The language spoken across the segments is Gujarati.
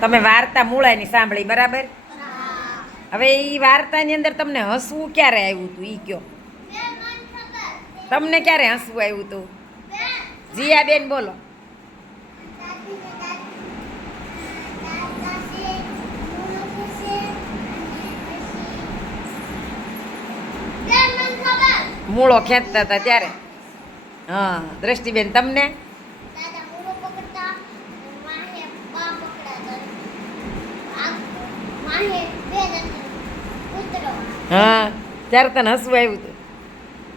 તમે વાર્તા મૂળાની સાંભળી, બરાબર? હવે એ વાર્તાની અંદર તમને હસવું ક્યારે આવ્યું હતું? એ કયો. તમને ક્યારે હસવું આવ્યું હતું? જીયા બેન બોલો. મૂળો ખેંચતા હતા ત્યારે. હા, દ્રષ્ટિબેન, તમને? હા, ત્યારે તને હસવું આવ્યું હતું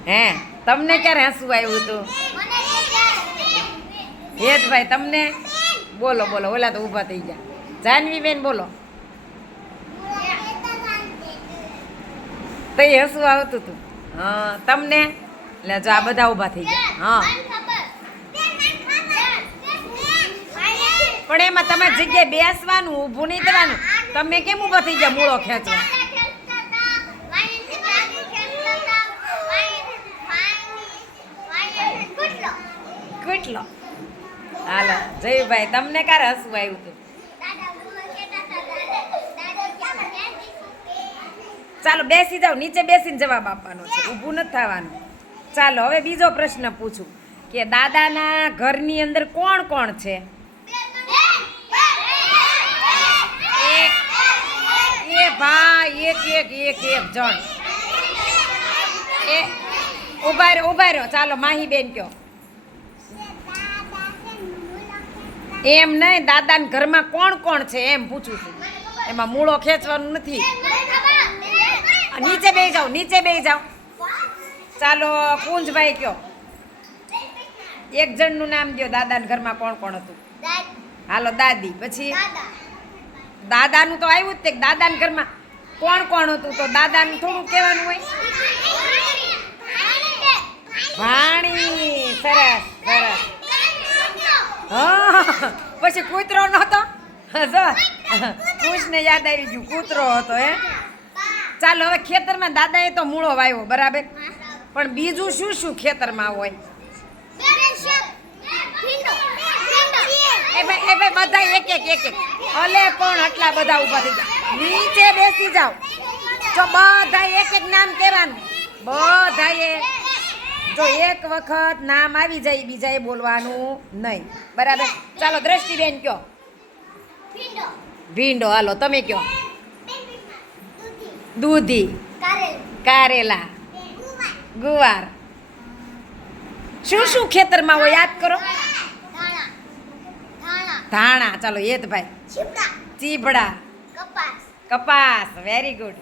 હે, તમને ક્યારે હસવું આવ્યું હતું? હેતભાઈ, તમને? બોલો બોલો, ઓલા તો ઊભા થઈ ગયા. જાનવી બેન બોલો. તો એ હસવું આવતું હતું હા, તમને? એટલે જો આ બધા ઊભા થઈ ગયા. હા. પણ એમાં તમારી જગ્યાએ બેસવાનું, ઊભું નહીં થવાનું. તમે કેમ ઊભા થઈ ગયા મૂળો ખેંચો? કેટલો? હાલો જયભાઈ તમને ક્યારે હસવું આવ્યું હતું? ચાલો બેસી જાઓ નીચે બેસીને જવાબ આપવાનો છે. ઊભું નથી થવાનું. ચાલો હવે બીજો પ્રશ્ન પૂછું કે દાદાના ઘરની અંદર કોણ કોણ છે એક એ ભાઈ એક એક એક જણ. એ ઊભા રહ્યો ઊભા રહ્યો ચાલો માહી બેન કયો. એમ નહીં દાદાના ઘરમાં કોણ કોણ છે એમ પૂછું છું. એમાં મૂળો ખેંચવાનું નથી. નીચે બેસી જાઓ નીચે બેસી જાઓ. ચાલો કુંજભાઈ કયો. એક જણનું નામ દો દાદાના ઘરમાં કોણ કોણ હતું? હાલો દાદી. પછી? દાદાનું તો આવ્યું જ તે દાદાના ઘરમાં. કોણ કોણ હતું? તો દાદાને થોડું કહેવાનું હોય. ભાણી. સરસ સરસ. હા, પછી કૂતરો નહોતો? પૂછને યાદ આવી ગયું, કૂતરો હતો હે ચાલો, હવે ખેતરમાં દાદાએ તો મૂળો વાવ્યો, બરાબર? પણ બીજું શું શું ખેતરમાં હોય? એ ભાઈ એ ભાઈ બધા એક એક એક એક અલે પણ આટલા બધા ઊભા થઈ જાઓ નીચે બેસી જાઓ. જો બધા એક એક નામ કહેવાનું. બધાએ જો એક વખત નામ આવી જાય બીજાએ બોલવાનું નહીં. બરાબર? ચાલો દ્રષ્ટિબેન કયો. ભીંડો. હાલો તમે કયો. દૂધી. કારેલા. ગુવાર. શું શું ખેતરમાં હોય યાદ કરો? ધાણા. ચાલો યેતભાઈ ચીભડા કપાસ. વેરી ગુડ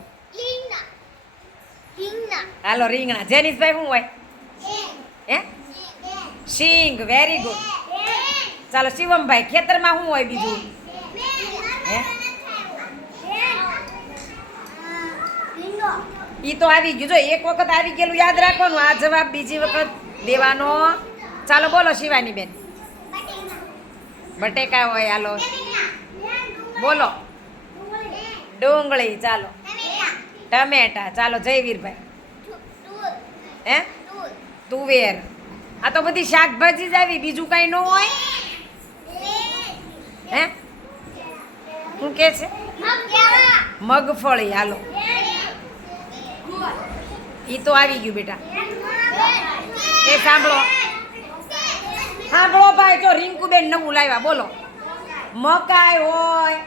હાલો રીંગણા. જેનિસભાઈ શું હોય? હે? શિંગ વેરી ગુડ ચાલો શિવમભાઈ ખેતરમાં શું હોય બીજું? હે? ઈ તો આવી ગયું. જો એક વખત આવી ગયેલું યાદ રાખવાનું. આ જવાબ બીજી વખત દેવાનો. ચાલો બોલો શિવાની બેન. બટેકા. હોય હાલો. બોલો. ડુંગળી, ચાલો. ટમેટા, ચાલો, જયવીરભાઈ. હે? તુવેર. આ તો બધી શાકભાજી જ આવી, બીજું કાંઈ ન હોય? હે? શું કે છે? મગફળી, હાલો. એ તો આવી ગયું, બેટા. એ સાંભળો. સાંભળો ભાઈ, જો રિંકુબેન નવું લાવ્યા, બોલો. મકાઈ હોય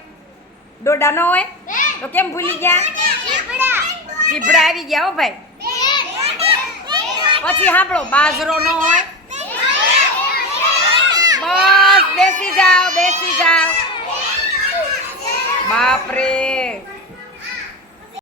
ડોડા ન હોય? તો કેમ ભૂલી ગયા? ચીભડા આવી ગયા હો ભાઈ. પછી સાંભળો, બાજરો નો હોય. બસ, બેસી જાઓ બેસી જાઓ. બાપરે.